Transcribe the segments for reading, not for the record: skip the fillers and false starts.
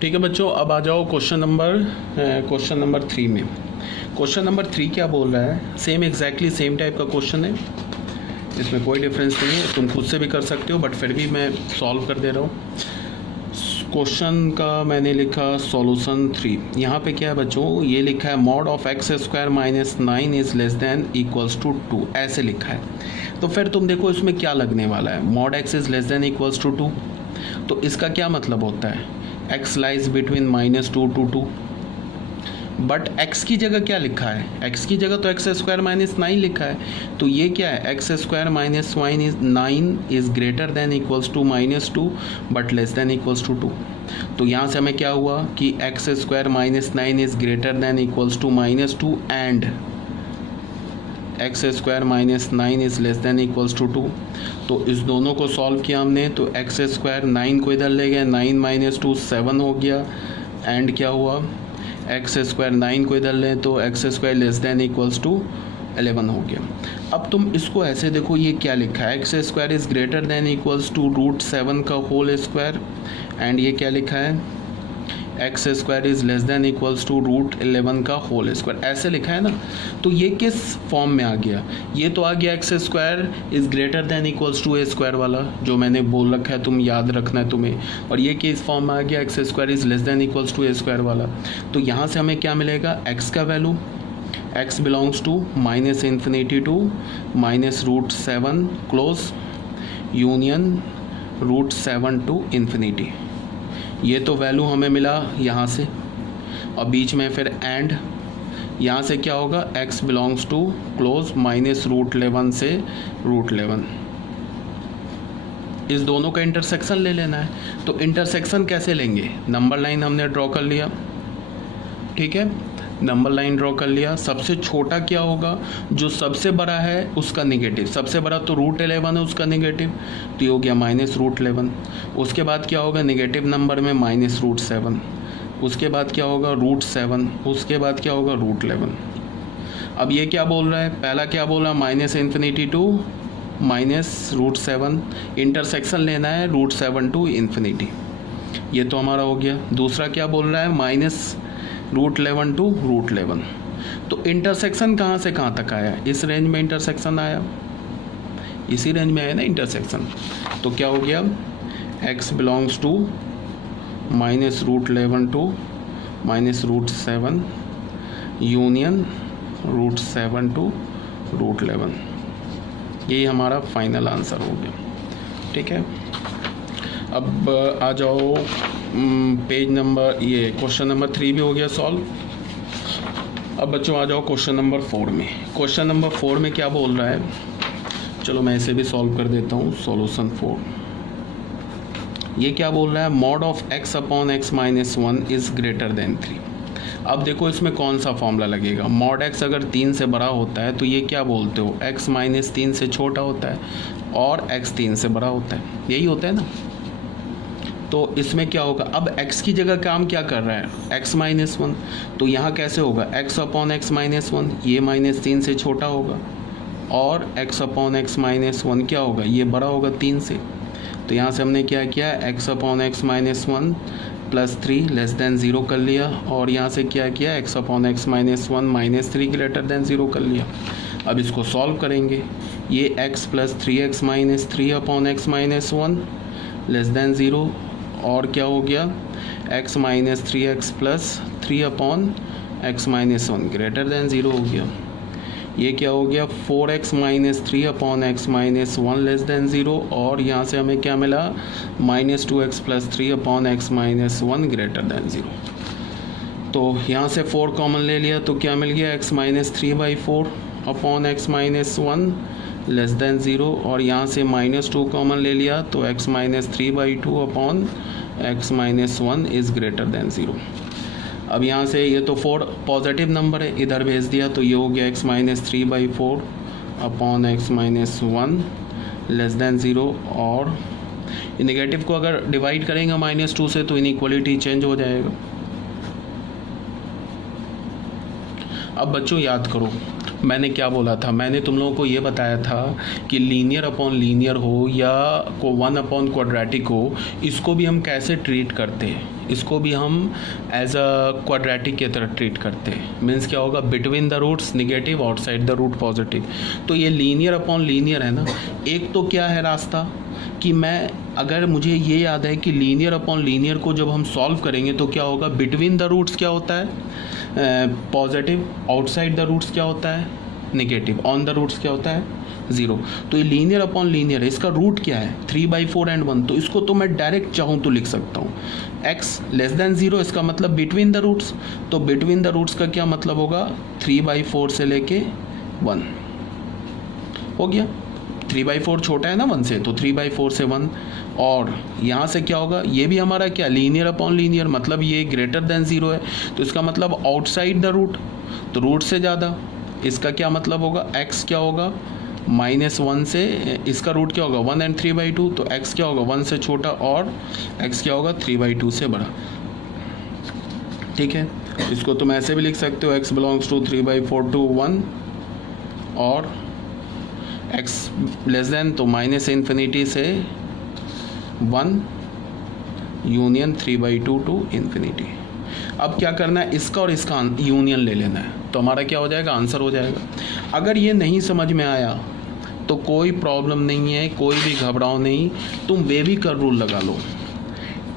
ठीक है बच्चों, अब आ जाओ क्वेश्चन नंबर 3 में। क्वेश्चन नंबर 3 क्या बोल रहा है, सेम एग्जैक्टली सेम टाइप का क्वेश्चन है, इसमें कोई डिफरेंस नहीं है, तुम खुद से भी कर सकते हो, बट फिर भी मैं सॉल्व कर दे रहा हूँ। क्वेश्चन का मैंने लिखा सॉल्यूशन 3। यहाँ पे क्या है बच्चों, ये लिखा है mod of x square minus 9 is less than equals to 2, ऐसे लिखा है। तो फिर तुम देखो इसमें क्या लगने वाला है, mod x is less than equals to 2, तो इसका क्या मतलब होता है, x lies between -2 to 2, but x की जगह क्या लिखा है, x की जगह तो एक्स स्क्वायर माइनस 9 लिखा है, तो ये क्या है, x square minus 9 is greater than equals to -2 but less than equals to 2। तो यहाँ से हमें क्या हुआ कि x square minus 9 is greater than equals to -2 and x square minus 9 is less than equals to 2। तो इस दोनों को सॉल्व किया हमने, तो एक्स स्क्वायर 9 को इधर ले गए, 9 माइनस 2 7 हो गया, एंड क्या हुआ, एक्स स्क्वायर 9 को इधर लें तो x square less than equals to 11 हो गया। अब तुम इसको ऐसे देखो, ये क्या लिखा है, x square is greater than equals to √7 का होल स्क्वायर, एंड ये क्या लिखा है, x square is less than equals to √11 का होल स्क्वायर, ऐसे लिखा है ना। तो ये किस फॉर्म में आ गया, ये तो आ गया x square is greater than equals to A square वाला, जो मैंने बोल रखा है, तुम याद रखना है तुम्हें, और ये किस फॉर्म में आ गया, x square is less than equals to A square वाला। तो यहाँ से हमें क्या मिलेगा, एक्स का value, x belongs to -∞ to -√7 close union √7 to ∞। ये तो वैल्यू हमें मिला यहाँ से, और बीच में फिर एंड, यहाँ से क्या होगा, x बिलोंग्स टू क्लोज -√11 से √11, इस दोनों का इंटरसेक्शन ले लेना है। तो इंटरसेक्शन कैसे लेंगे, नंबर लाइन हमने ड्रॉ कर लिया, ठीक है, नंबर लाइन ड्रॉ कर लिया। सबसे छोटा क्या होगा, जो सबसे बड़ा है उसका नेगेटिव, सबसे बड़ा तो √11 है उसका नेगेटिव, तो ये हो गया -√11। उसके बाद क्या होगा, नेगेटिव नंबर में -√7, उसके बाद क्या होगा √7, उसके बाद क्या होगा √11। अब ये क्या बोल रहा है, पहला क्या बोल रहा है, -∞ टू -√7, इंटरसेक्शन लेना है √7 टू ∞, ये तो हमारा हो गया। दूसरा क्या बोल रहा है, -√11 टू √11। तो इंटरसेक्शन कहाँ से कहाँ तक आया, इस रेंज में इंटरसेक्शन आया, इसी रेंज में आया ना इंटरसेक्शन। तो क्या हो गया, x belongs to -√11 to -√7 union √7 to √11, यही हमारा फाइनल आंसर हो गया, ठीक है। अब आ जाओ पेज नंबर, ये क्वेश्चन नंबर 3 भी हो गया सॉल्व। अब बच्चों आ जाओ क्वेश्चन नंबर 4 में। क्वेश्चन नंबर 4 में क्या बोल रहा है, चलो मैं इसे भी सॉल्व कर देता हूँ, सॉल्यूशन 4। ये क्या बोल रहा है, mod of x upon x minus 1 is greater then 3। अब देखो इसमें कौन सा फॉर्मूला लगेगा, मॉड x अगर 3 से बड़ा होता है तो ये क्या बोलते हो, x माइनस 3 से छोटा होता है, और x 3 से बड़ा होता है, यही होता है ना। तो इसमें क्या होगा, अब x की जगह काम क्या कर रहा है, x माइनस 1, तो यहाँ कैसे होगा, x अपॉन x माइनस 1, ये -3 से छोटा होगा, और x अपॉन x माइनस 1 क्या होगा, ये बड़ा होगा 3 से। तो यहाँ से हमने क्या किया, x upon x minus 1 plus 3 less than 0 कर लिया, और यहाँ से क्या किया, x upon x minus 1 -3 greater than 0 कर लिया। अब इसको सॉल्व करेंगे, ये x plus 3x minus 3 upon x minus 1 less than 0, और क्या हो गया, x minus 3x plus 3 upon x minus 1 greater than 0 हो गया। ये क्या हो गया, 4x minus 3 upon x minus 1 less than 0, और यहाँ से हमें क्या मिला, -2x plus 3 upon x minus 1 greater than 0। तो यहाँ से 4 कॉमन ले लिया, तो क्या मिल गया, x minus 3/4 upon x minus 1 less than 0, और यहाँ से -2 कॉमन ले लिया, तो x minus 3/2 upon x minus 1 is greater than 0। अब यहाँ से ये तो 4 पॉजिटिव नंबर है, इधर भेज दिया, तो ये हो गया x minus 3/4 upon x minus 1 less than 0, और नेगेटिव को अगर डिवाइड करेंगे -2 से तो इनइक्वालिटी चेंज हो जाएगा। अब बच्चों याद करो, मैंने क्या बोला था, मैंने तुम लोगों को ये बताया था कि लीनियर अपॉन लीनियर हो या को 1 अपॉन क्वाड्रेटिक हो, इसको भी हम कैसे ट्रीट करते हैं, इसको भी हम एज अ क्वाड्रेटिक की तरह ट्रीट करते हैं। मीन्स क्या होगा, between the roots negative, outside the root positive. तो ये लीनियर अपॉन लीनियर है ना। एक तो क्या है रास्ता कि मैं, अगर मुझे ये याद है कि लीनियर अपॉन लीनियर को जब हम सॉल्व करेंगे तो क्या होगा, बिटवीन द रूट्स क्या होता है पॉजिटिव, आउटसाइड द रूट्स क्या होता है नेगेटिव, ऑन द रूट्स क्या होता है 0। तो ये लीनियर अपॉन लीनियर है, इसका रूट क्या है 3/4 एंड 1। तो इसको तो मैं डायरेक्ट चाहूँ तो लिख सकता हूँ x लेस देन 0, इसका मतलब बिटवीन द रूट्स। तो बिटवीन द रूट्स का क्या मतलब होगा 3/4 से लेके 1 हो गया। 3/4 छोटा है ना 1 से, तो 3/4 से 1। और यहाँ से क्या होगा, ये भी हमारा क्या लीनियर अपॉन लीनियर, मतलब ये ग्रेटर देन 0 है। तो इसका मतलब आउटसाइड द रूट, तो रूट से ज़्यादा। इसका क्या मतलब होगा, x क्या होगा -1 से, इसका रूट क्या होगा 1 एंड 3/2। तो x क्या होगा 1 से छोटा और x क्या होगा 3/2 से बड़ा। ठीक है, इसको तुम ऐसे भी लिख सकते हो x बिलोंग्स टू 3/4 to 1 और x लेस देन तो -∞ से 1 यूनियन 3/2 टू इन्फिनिटी। अब क्या करना है, इसका और इसका यूनियन ले लेना है, तो हमारा क्या हो जाएगा आंसर हो जाएगा। अगर ये नहीं समझ में आया तो कोई प्रॉब्लम नहीं है, कोई भी घबराओ नहीं, तुम वेविकर रूल लगा लो,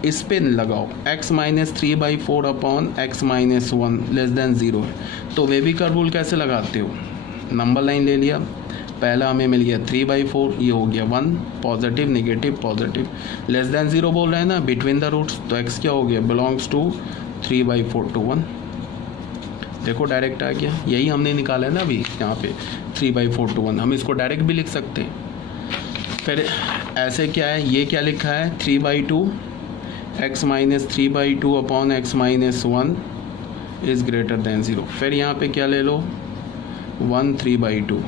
इस पे लगाओ x - 3/4 upon x - 1 less than 0 है। तो वेविकर रूल कैसे लगाते हो, नंबर लाइन ले लिया, पहला हमें मिल गया 3/4, ये हो गया 1 positive negative positive, less than 0 बोल रहे हैं ना बिटवीन द रूट्स, तो x क्या हो गया बिलोंग्स टू 3/4 to 1। देखो डायरेक्ट आ गया, यही हमने निकाला है ना अभी यहाँ पे 3/4 to 1। हम इसको डायरेक्ट भी लिख सकते हैं। फिर ऐसे क्या है, ये क्या लिखा है 3/2 x - 3/2 upon x - 1 is greater than 0। फिर यहाँ पे क्या ले लो 1 3/2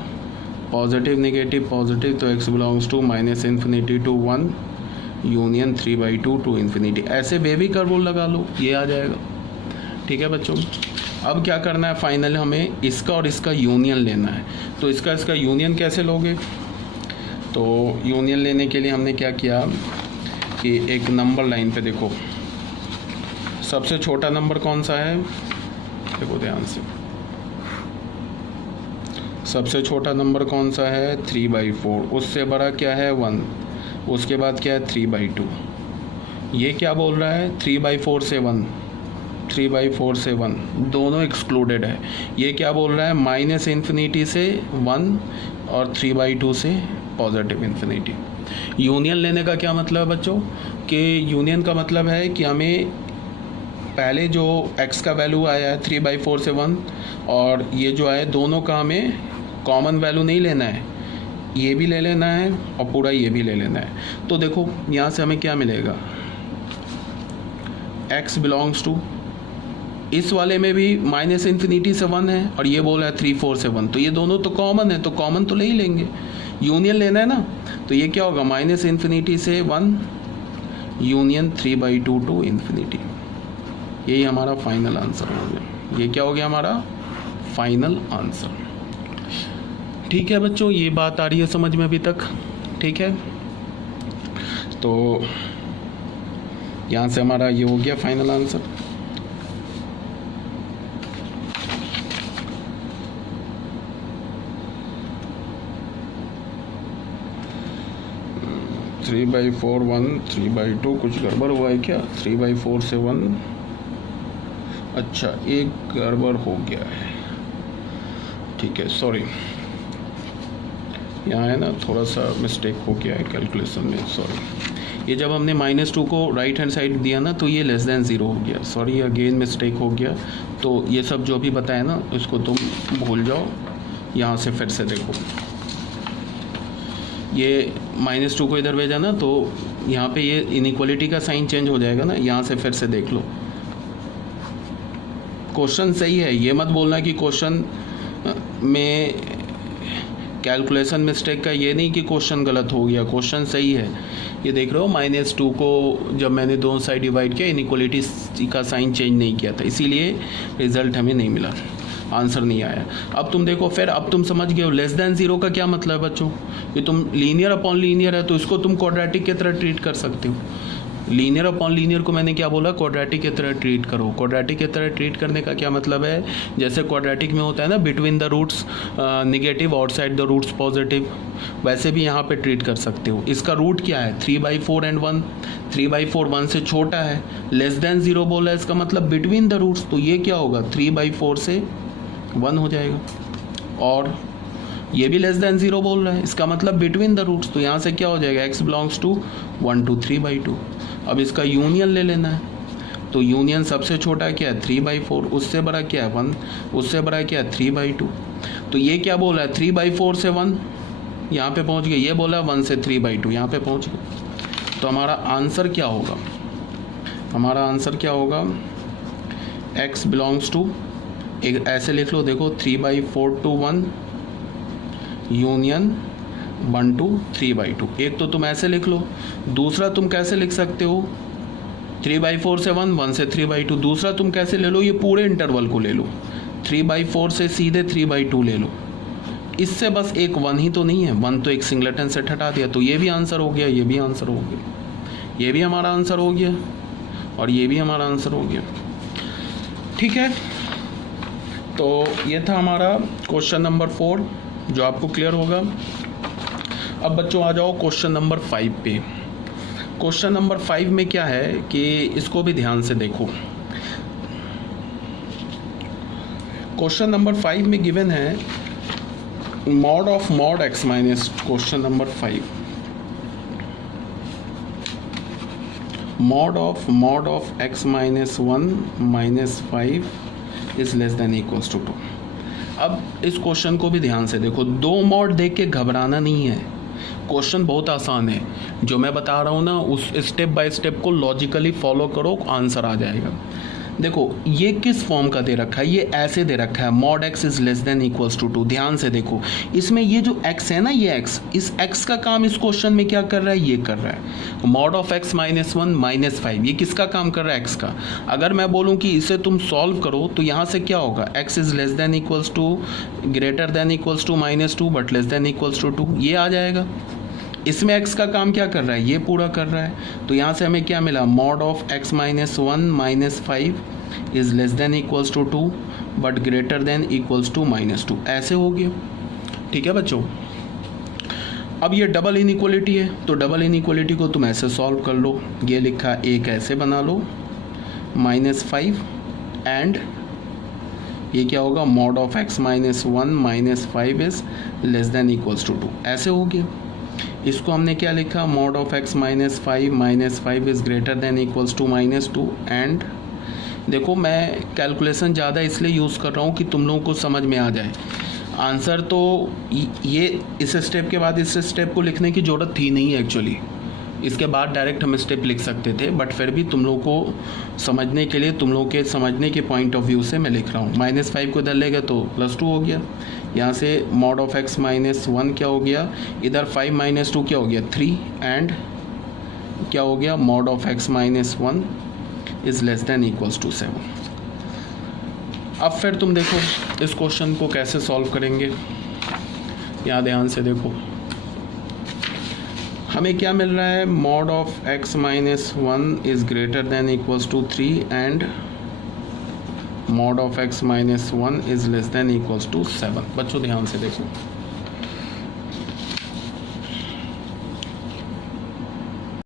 पॉजिटिव नेगेटिव पॉजिटिव, तो x belongs to -∞ to 1 union 3/2 to infinity. ऐसे वेविकर रूल लगा लो, ये आ जाएगा। ठीक है बच्चों, अब क्या करना है, फाइनल हमें इसका और इसका यूनियन लेना है। तो इसका यूनियन कैसे लोगे, तो यूनियन लेने के लिए हमने क्या किया कि एक नंबर लाइन पे देखो, सबसे छोटा नंबर कौन सा है, देखो ध्यान से, सबसे छोटा नंबर कौन सा है 3/4, उससे बड़ा क्या है 1, उसके बाद क्या है 3/2। ये क्या बोल रहा है 3/4 से 1, 3/4 से 1 दोनों एक्सक्लूडेड है। ये क्या बोल रहा है -∞ से 1 और 3/2 से पॉजिटिव इन्फिनिटी। यूनियन लेने का क्या मतलब है बच्चों, कि यूनियन का मतलब है कि हमें पहले जो x का वैल्यू आया है 3/4 से 1 और ये जो है दोनों का हमें कॉमन वैल्यू नहीं लेना है, ये भी ले लेना है और पूरा ये भी ले लेना है। तो देखो यहाँ से हमें क्या मिलेगा, x बिलोंग्स टू, इस वाले में भी -∞ से 1 है और ये बोला है 3/4 से 1, तो ये दोनों तो कॉमन है, तो कॉमन तो ले ही लेंगे, यूनियन लेना है ना। तो ये क्या होगा -∞ से 1 यूनियन 3/2 टू इन्फिनिटी। यही हमारा फाइनल आंसर हो गया। ये क्या हो गया हमारा फाइनल आंसर। ठीक है बच्चों, ये बात आ रही है समझ में अभी तक, ठीक है। तो यहाँ से हमारा ये हो गया final answer. Three by four 1 3/2 कुछ गड़बड़ हुआ है क्या, 3/4 से 1, अच्छा एक गड़बड़ हो गया है, ठीक है सॉरी, यहाँ है ना थोड़ा सा मिस्टेक हो गया है कैलकुलेशन में, सॉरी। ये जब हमने -2 को राइट हैंड साइड दिया ना तो ये लेस देन 0 हो गया, सॉरी अगेन मिस्टेक हो गया। तो ये सब जो भी बताया ना इसको तुम भूल जाओ, यहाँ से फिर से देखो, ये -2 को इधर भेजा ना तो यहाँ पे ये इनइक्वालिटी का साइन चेंज हो जाएगा ना, यहाँ से फिर से देख लो। क्वेश्चन सही है, ये मत बोलना कि क्वेश्चन में कैलकुलेशन मिस्टेक का ये नहीं कि क्वेश्चन गलत हो गया, क्वेश्चन सही है। ये देख रहे हो -2 को जब मैंने दोनों साइड डिवाइड किया इनइक्वालिटी का साइन चेंज नहीं किया था, इसीलिए रिजल्ट हमें नहीं मिला, आंसर नहीं आया। अब तुम देखो फिर, अब तुम समझ गए हो लेस देन 0 का क्या मतलब है बच्चों, ये तुम लीनियर अपॉन लीनियर है तो इसको तुम क्वाड्रेटिक की तरह ट्रीट कर सकते हो। लीनियर अपॉन लीनियर को मैंने क्या बोला, क्वाड्रेटिक की तरह ट्रीट करो। क्वाड्रेटिक की तरह ट्रीट करने का क्या मतलब है, जैसे क्वाड्रेटिक में होता है ना between the roots negative, outside the roots positive, वैसे भी यहाँ पे ट्रीट कर सकते हो। इसका रूट क्या है 3/4 एंड 1, 3/4 1 से छोटा है, लेस देन 0 बोला है, इसका मतलब बिटवीन द रूट्स, तो ये क्या होगा 3/4 से 1 हो जाएगा। और ये भी लेस देन 0 बोल रहा है, इसका मतलब बिटवीन द रूट्स, तो यहाँ से क्या हो जाएगा x बिलोंग्स टू 1 to 3/2। अब इसका यूनियन ले लेना है, तो यूनियन सबसे छोटा क्या है 3/4, उससे बड़ा क्या है 1, उससे बड़ा क्या है 3/2। तो ये क्या बोला है 3/4 से 1 यहाँ पे पहुँच गए, ये बोला 1 से 3/2 यहाँ पे पहुँच गए। तो हमारा आंसर क्या होगा, हमारा आंसर क्या होगा, x बिलोंग्स टू, एक ऐसे लिख लो, देखो 3/4 to 1 यूनियन 1 to 3/2। एक तो तुम ऐसे लिख लो, दूसरा तुम कैसे लिख सकते हो 3/4 से 1, 1 से 3/2। दूसरा तुम कैसे ले लो, ये पूरे इंटरवल को ले लो, 3/4 से सीधे 3/2 ले लो। इससे बस एक 1 ही तो नहीं है, 1 तो एक सिंगलेटन सेट हटा दिया, तो ये भी आंसर हो गया, ये भी आंसर हो गया, ये भी हमारा आंसर हो गया, और ये भी हमारा आंसर हो गया। ठीक है, तो ये था हमारा क्वेश्चन नंबर 4 जो आपको क्लियर होगा। अब बच्चों आ जाओ क्वेश्चन नंबर 5 पे। क्वेश्चन नंबर 5 में क्या है कि इसको भी ध्यान से देखो। क्वेश्चन नंबर 5 में गिवन है mod of mod x minus, question number 5, mod of x minus 1 minus 5 is less than equals to 2। अब इस क्वेश्चन को भी ध्यान से देखो, 2 मॉड देख के घबराना नहीं है, क्वेश्चन बहुत आसान है, जो मैं बता रहा हूँ ना उस स्टेप बाय स्टेप को लॉजिकली फॉलो करो, आंसर आ जाएगा। देखो ये किस फॉर्म का दे रखा है, ये ऐसे दे रखा है mod x is less than equals to 2। ध्यान से देखो, इसमें ये जो x है ना, ये x, इस x का काम इस क्वेश्चन में क्या कर रहा है, ये कर रहा है mod of x minus 1 minus 5, ये किसका काम कर रहा है, x का। अगर मैं बोलूँ कि इसे तुम सॉल्व करो तो यहाँ से क्या होगा, x is less than equals to, greater than equals to -2 but less than equals to 2, ये आ जाएगा। इसमें x का काम क्या कर रहा है, ये पूरा कर रहा है। तो यहाँ से हमें क्या मिला, mod of x minus 1 minus 5 is less than equals to 2 but greater than equals to -2, ऐसे हो गया। ठीक है बच्चों, अब ये डबल इनइक्वालिटी है, तो डबल इनइक्वालिटी को तुम ऐसे सॉल्व कर लो, ये लिखा एक ऐसे बना लो -5 एंड ये क्या होगा, mod of x minus 1 minus 5 is less than equals to 2, ऐसे हो गया। इसको हमने क्या लिखा, mod of x minus 5 is greater than equals to -2 and देखो मैं कैलकुलेशन ज़्यादा इसलिए यूज़ कर रहा हूँ कि तुम लोगों को समझ में आ जाए आंसर। तो ये इस स्टेप के बाद इस स्टेप को लिखने की ज़रूरत थी नहीं एक्चुअली, इसके बाद डायरेक्ट हम स्टेप लिख सकते थे, बट फिर भी तुम लोगों को समझने के लिए, तुम लोगों के समझने के पॉइंट ऑफ व्यू से मैं लिख रहा हूँ। -5 को इधर ले गए तो +2 हो गया, यहाँ से मॉड ऑफ x माइनस 1 क्या हो गया, इधर 5 माइनस 2 क्या हो गया 3 एंड क्या हो गया, mod of x minus 1 is less than equals to 7। अब फिर तुम देखो इस क्वेश्चन को कैसे सॉल्व करेंगे, यहाँ ध्यान से देखो, हमें क्या मिल रहा है, mod of x minus 1 is greater than equals to 3 and mod of x minus 1 is less than equals to 7। बच्चों ध्यान से देखो,